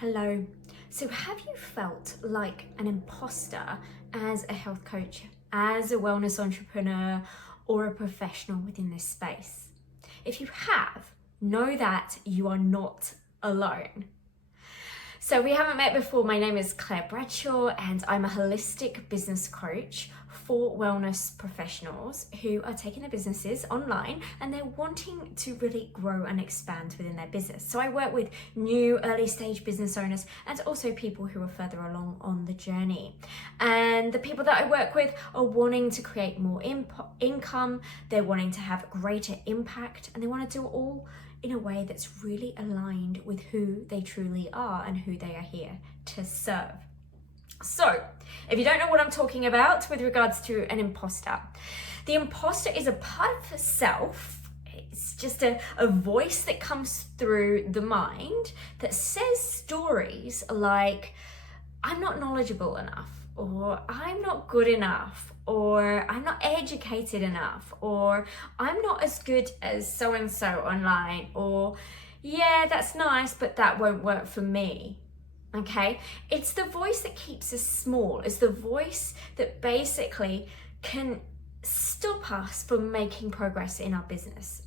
Hello. So have you felt like an imposter as a health coach, as a wellness entrepreneur, or a professional within this space? If you have, know that you are not alone. So we haven't met before. My name is Claire Bradshaw and I'm a holistic business coach for wellness professionals who are taking their businesses online and they're wanting to really grow and expand within their business. So I work with new early stage business owners and also people who are further along on the journey. And the people that I work with are wanting to create more income, they're wanting to have greater impact, and they want to do it all in a way that's really aligned with who they truly are and who they are here to serve. So, if you don't know what I'm talking about with regards to an imposter, the imposter is a part of self. It's just a voice that comes through the mind that says stories like, I'm not knowledgeable enough, or I'm not good enough, or I'm not educated enough, or I'm not as good as so-and-so online, or yeah, that's nice, but that won't work for me. Okay, it's the voice that keeps us small. It's the voice that basically can stop us from making progress in our business.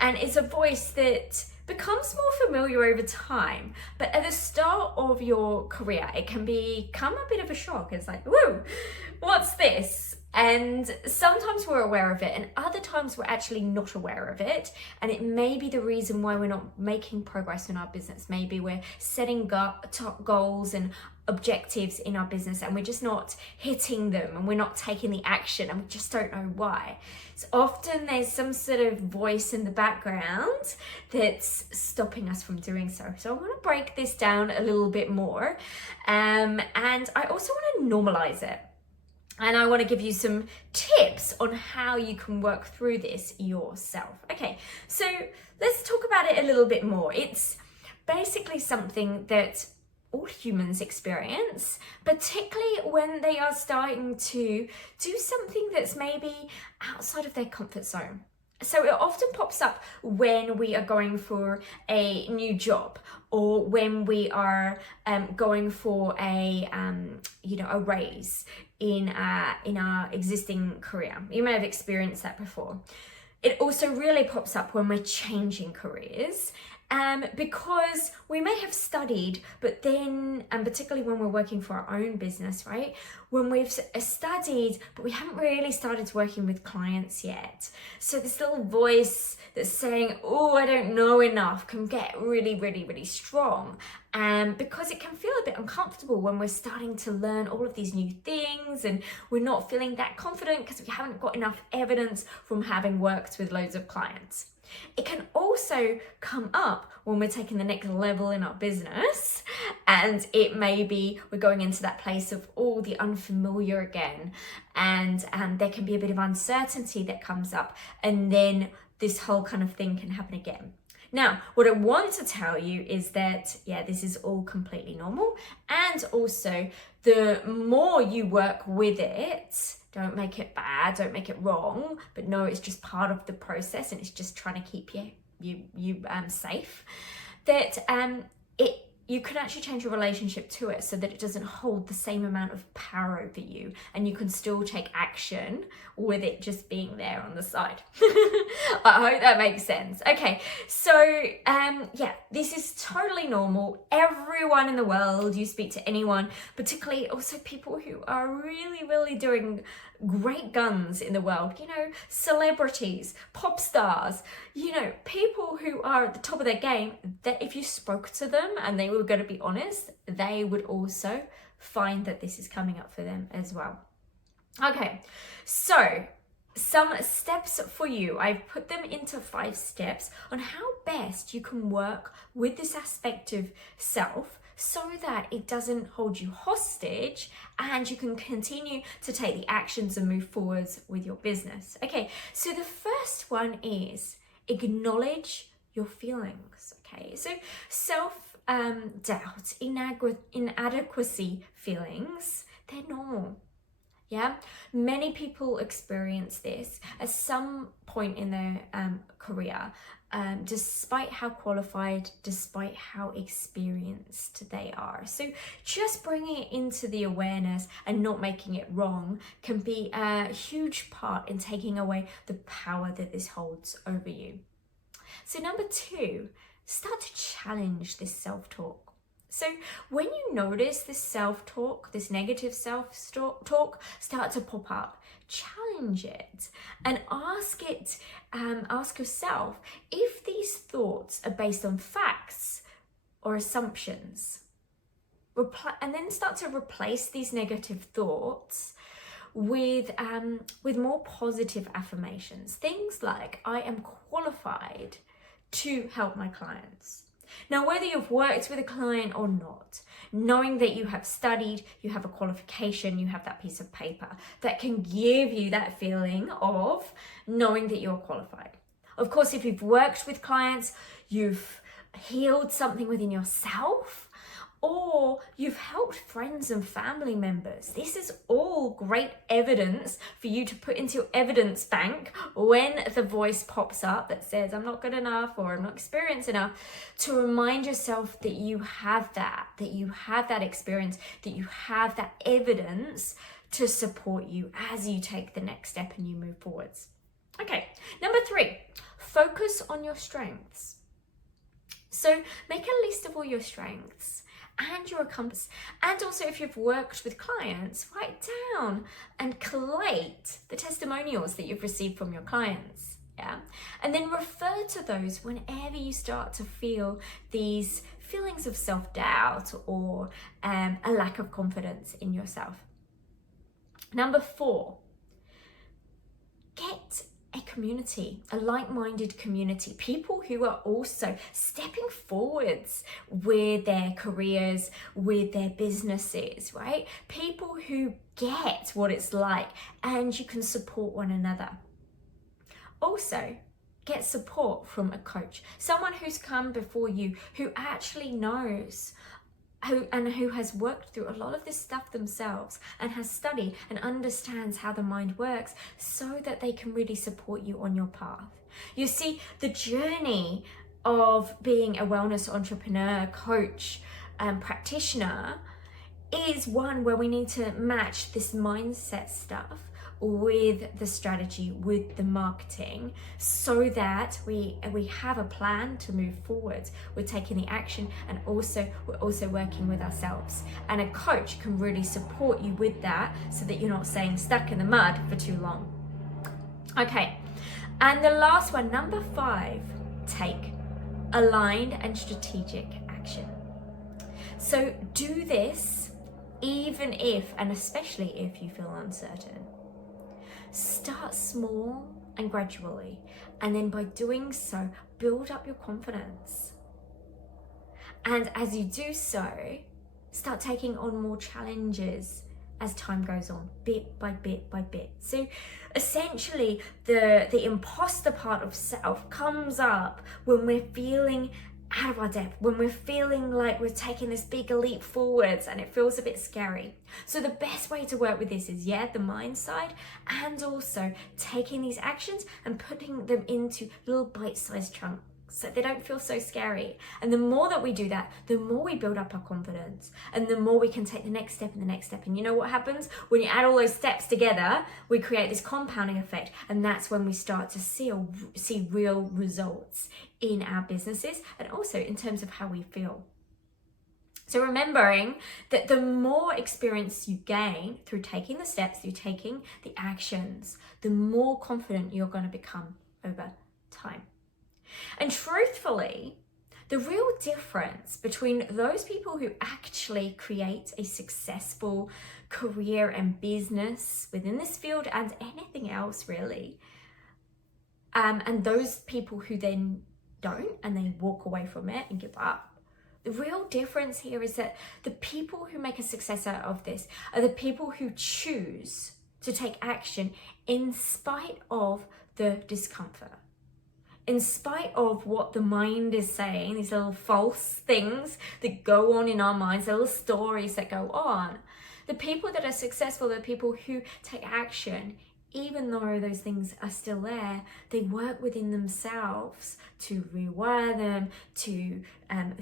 And it's a voice that becomes more familiar over time. But at the start of your career, it can become a bit of a shock. It's like, whoa, what's this? And sometimes we're aware of it, and other times we're actually not aware of it. And it may be the reason why we're not making progress in our business. Maybe we're setting top goals and objectives in our business and we're just not hitting them, and we're not taking the action, and we just don't know why. So often there's some sort of voice in the background that's stopping us from doing so. So I want to break this down a little bit more, and I also want to normalize it. And I want to give you some tips on how you can work through this yourself. Okay, so let's talk about it a little bit more. It's basically something that all humans experience, particularly when they are starting to do something that's maybe outside of their comfort zone. So it often pops up when we are going for a new job, or when we are going for a raise in our existing career. You may have experienced that before. It also really pops up when we're changing careers. Because we may have studied, but then, and particularly when we're working for our own business, right? When we've studied, but we haven't really started working with clients yet. So this little voice that's saying, oh, I don't know enough, can get really, really, really strong. Because it can feel a bit uncomfortable when we're starting to learn all of these new things and we're not feeling that confident because we haven't got enough evidence from having worked with loads of clients. It can also come up when we're taking the next level in our business, and it may be we're going into that place of the unfamiliar again, and there can be a bit of uncertainty that comes up, and then this whole kind of thing can happen again. Now, what I want to tell you is that, this is all completely normal, and also the more you work with it, don't make it bad, don't make it wrong, but no, it's just part of the process and it's just trying to keep you safe. That you can actually change your relationship to it so that it doesn't hold the same amount of power over you, and you can still take action with it just being there on the side. I hope that makes sense. Okay, so this is totally normal. Everyone in the world, you speak to anyone, particularly also people who are really, really doing great guns in the world, celebrities, pop stars, people who are at the top of their game, that if you spoke to them and they were going to be honest, they would also find that this is coming up for them as well. Okay, so some steps for you. I've put them into 5 steps on how best you can work with this aspect of self so that it doesn't hold you hostage and you can continue to take the actions and move forwards with your business. Okay, so the first one is acknowledge your feelings. Okay, so self-doubt, inadequacy feelings, they're normal. Yeah, many people experience this at some point in their career, despite how qualified, despite how experienced they are. So just bringing it into the awareness and not making it wrong can be a huge part in taking away the power that this holds over you. So number 2, start to challenge this self-talk. So when you notice this self-talk, this negative self-talk start to pop up, challenge it and ask yourself if these thoughts are based on facts or assumptions. And then start to replace these negative thoughts with more positive affirmations. Things like, I am qualified to help my clients. Now, whether you've worked with a client or not, knowing that you have studied, you have a qualification, you have that piece of paper that can give you that feeling of knowing that you're qualified. Of course, if you've worked with clients, you've healed something within yourself, or you've helped friends and family members. This is all great evidence for you to put into your evidence bank when the voice pops up that says, I'm not good enough or I'm not experienced enough, to remind yourself that you have that experience, that you have that evidence to support you as you take the next step and you move forwards. Okay, number 3, focus on your strengths. So make a list of all your strengths and your accomplishments. And also, if you've worked with clients, write down and collate the testimonials that you've received from your clients. Yeah. And then refer to those whenever you start to feel these feelings of self-doubt or a lack of confidence in yourself. Number 4, get a community, a like-minded community, people who are also stepping forwards with their careers, with their businesses, right? People who get what it's like and you can support one another. Also, get support from a coach, someone who's come before you, who actually knows who has worked through a lot of this stuff themselves and has studied and understands how the mind works, so that they can really support you on your path. You see, the journey of being a wellness entrepreneur, coach, practitioner is one where we need to match this mindset stuff with the strategy, with the marketing, so that we have a plan to move forward. We're taking the action, and we're also working with ourselves. And a coach can really support you with that, so that you're not staying stuck in the mud for too long. Okay, and the last one, number 5, take aligned and strategic action. So do this even if, and especially if, you feel uncertain. Start small and gradually, and then by doing so, build up your confidence. And as you do so, start taking on more challenges as time goes on, bit by bit by bit. So essentially, the imposter part of self comes up when we're feeling out of our depth, when we're feeling like we're taking this big leap forwards and it feels a bit scary. So the best way to work with this is, the mind side, and also taking these actions and putting them into little bite-sized chunks, so they don't feel so scary. And the more that we do that, the more we build up our confidence, and the more we can take the next step and the next step. And you know what happens? When you add all those steps together, we create this compounding effect, and that's when we start to see real results in our businesses, and also in terms of how we feel. So remembering that the more experience you gain through taking the steps, through taking the actions, the more confident you're going to become over time. And truthfully, the real difference between those people who actually create a successful career and business within this field and anything else really, and those people who then don't, and they walk away from it and give up, the real difference here is that the people who make a success out of this are the people who choose to take action in spite of the discomfort. In spite of what the mind is saying, these little false things that go on in our minds, little stories that go on, The people that are successful are people who take action. Even though those things are still there, they work within themselves to rewire them, to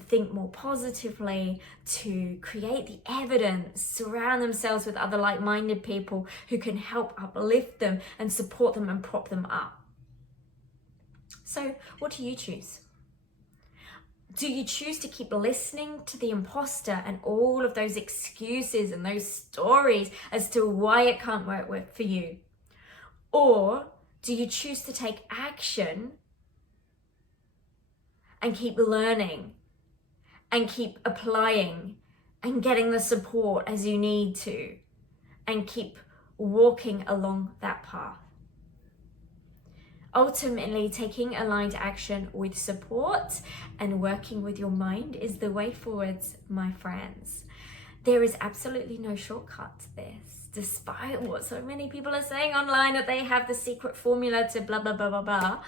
think more positively, to create the evidence, surround themselves with other like-minded people who can help uplift them and support them and prop them up. So what do you choose? Do you choose to keep listening to the imposter and all of those excuses and those stories as to why it can't work for you? Or do you choose to take action and keep learning and keep applying and getting the support as you need to and keep walking along that path? Ultimately, taking aligned action with support and working with your mind is the way forwards, my friends. There is absolutely no shortcut to this, despite what so many people are saying online that they have the secret formula to blah, blah, blah, blah, blah.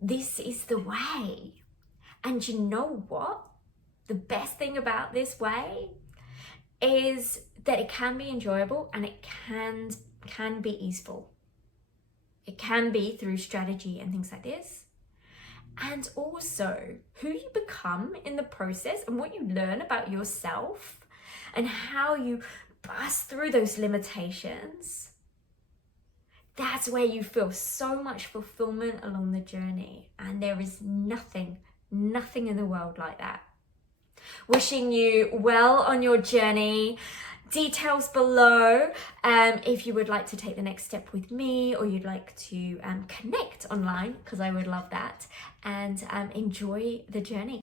This is the way. And you know what? The best thing about this way is that it can be enjoyable and it can be easeful. It can be through strategy and things like this. And also who you become in the process and what you learn about yourself and how you bust through those limitations. That's where you feel so much fulfillment along the journey. And there is nothing in the world like that. Wishing you well on your journey. Details below if you would like to take the next step with me or you'd like to connect online, because I would love that, and enjoy the journey.